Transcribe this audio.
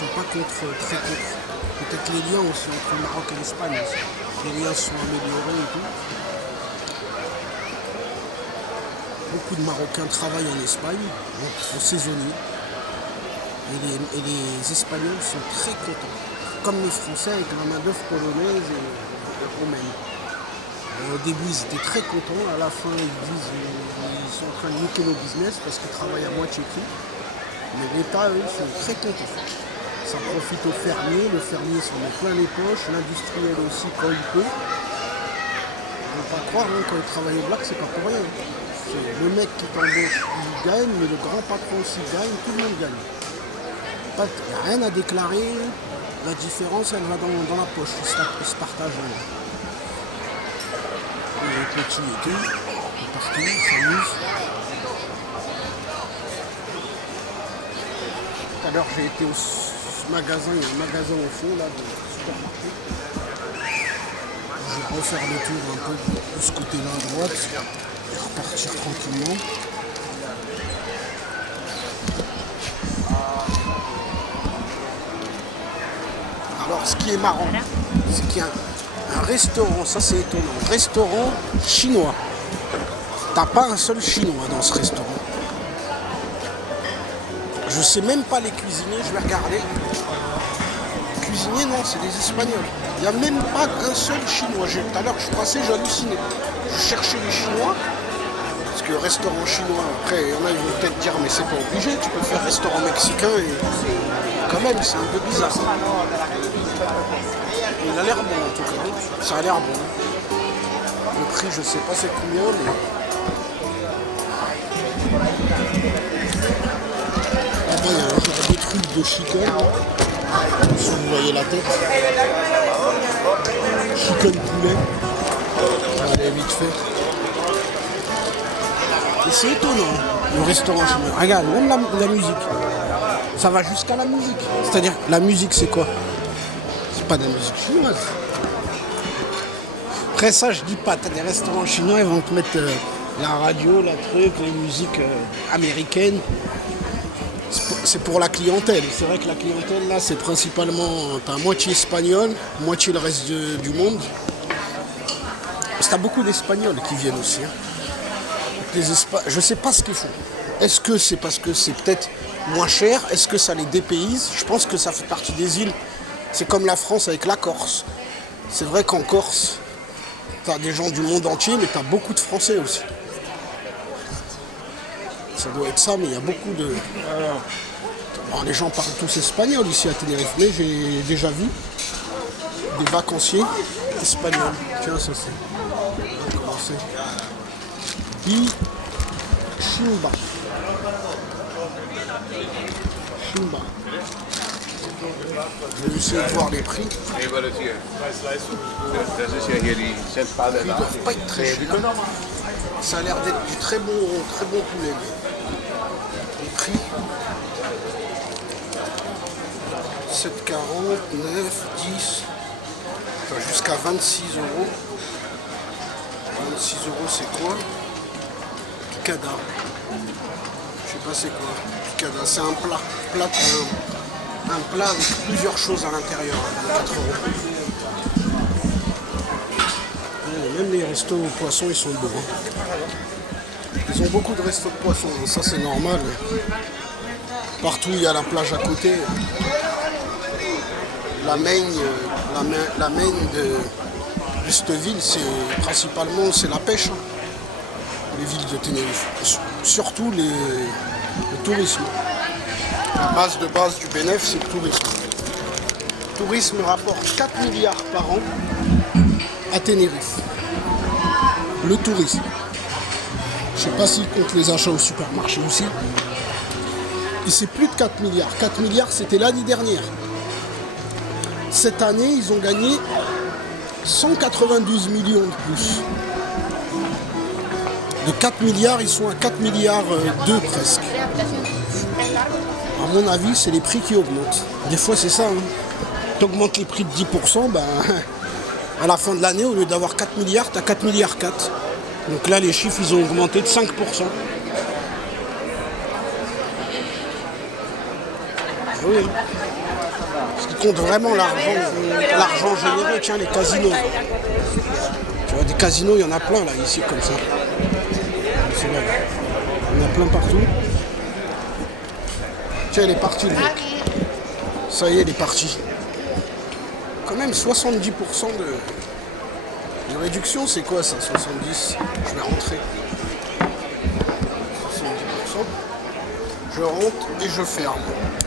sont pas très contre. Peut-être les liens aussi entre le Maroc et l'Espagne. Les liens sont améliorés et tout. Beaucoup de Marocains travaillent en Espagne, en saisonnier. Et les Espagnols sont très contents. Comme les Français avec la main-d'œuvre polonaise et romaine. Au début, ils étaient très contents. À la fin, ils disent qu'ils sont en train de niquer nos business parce qu'ils travaillent à moitié prix. Mais l'État, eux, sont très contents. Ça profite aux fermiers. Le fermier s'en met plein les poches. L'industriel aussi, quand il peut. On ne peut pas croire, hein, quand il travaille au black, c'est pas pour rien. Le mec qui t'embauche, il gagne, mais le grand patron aussi gagne. Tout le monde gagne. Il n'y a rien à déclarer. La différence, elle va dans la poche. Ils se partagent. Les petits et tout. Ils sont partis, ils s'amusent. Tout à l'heure, j'ai été au magasin. Il y a un magasin au fond, là, de supermarché. Je vais refaire le tour un peu de ce côté-là à droite. Et repartir tranquillement. Alors, ce qui est marrant, c'est qu'il y a un restaurant, ça c'est étonnant, restaurant chinois. T'as pas un seul chinois dans ce restaurant. Je sais même pas les cuisiniers, je vais regarder. Cuisiniers, non, c'est des Espagnols. Il n'y a même pas un seul chinois. Tout à l'heure, je suis passé, j'ai halluciné. Je cherchais les chinois. Parce que restaurant chinois, après, il y en a, ils vont peut-être dire, mais c'est pas obligé, tu peux faire restaurant mexicain et quand même, c'est un peu bizarre. Il a l'air bon en tout cas, ça a l'air bon. Le prix, je sais pas c'est combien, mais... Là-bas, il y a des trucs de chicken, si vous voyez la tête. Chicken poulet. Allez, vite fait. Et c'est étonnant, le restaurant chinois. Regarde, même la musique. Ça va jusqu'à la musique. C'est-à-dire, la musique, c'est quoi? C'est pas de la musique chinoise. Après ça, je dis pas. T'as des restaurants chinois, ils vont te mettre la radio, la truc, les musiques américaines. C'est pour la clientèle. C'est vrai que la clientèle, là, c'est principalement... T'as moitié espagnol, moitié le reste du monde. Parce que t'as beaucoup d'Espagnols qui viennent aussi. Hein. Je sais pas ce qu'ils font. Est-ce que c'est parce que c'est peut-être moins cher? Est-ce que ça les dépayse? Je pense que ça fait partie des îles. C'est comme la France avec la Corse. C'est vrai qu'en Corse, tu as des gens du monde entier, mais tu as beaucoup de Français aussi. Ça doit être ça, mais il y a beaucoup de... Alors, les gens parlent tous espagnol ici à Tenerife, mais j'ai déjà vu des vacanciers espagnols. Tiens, ça c'est... On va commencer. Chimba. Chimba. Je vais essayer de voir les prix. Ils ne doivent pas être très chers. Ça a l'air d'être du très bon poulet. Mais les prix 7,49, 10, jusqu'à 26 euros. 26 euros, c'est quoi? Picada. Je sais pas c'est quoi. Picada, c'est un plat. Un plat avec plusieurs choses à l'intérieur. 4 euros. Même les restos aux poissons, ils sont beaux. Hein. Ils ont beaucoup de restos de poissons. Ça, c'est normal. Partout, il y a la plage à côté. La main de cette ville, c'est principalement la pêche. Hein. Les villes de Tenerife. Surtout le tourisme. La base du bénéfice, c'est le tourisme. Le tourisme rapporte 4 milliards par an à Tenerife. Le tourisme. Je ne sais pas s'ils comptent les achats au supermarché aussi. Et c'est plus de 4 milliards. 4 milliards, c'était l'année dernière. Cette année, ils ont gagné 192 millions de plus. De 4 milliards, ils sont à 4 milliards 2 presque. À mon avis, c'est les prix qui augmentent. Des fois, c'est ça. Hein. Tu augmentes les prix de 10%, ben, à la fin de l'année, au lieu d'avoir 4 milliards, tu as 4 milliards 4. Donc là, les chiffres, ils ont augmenté de 5%. Oui. Ce qui compte vraiment l'argent généré, tiens, les casinos. Tu vois, des casinos, il y en a plein là, ici, comme ça. Il y en a plein partout. Tiens, il est parti le mec. Ça y est, il est parti. Quand même 70% de réduction, c'est quoi ça, 70? Je vais rentrer. 70%. Je rentre et je ferme.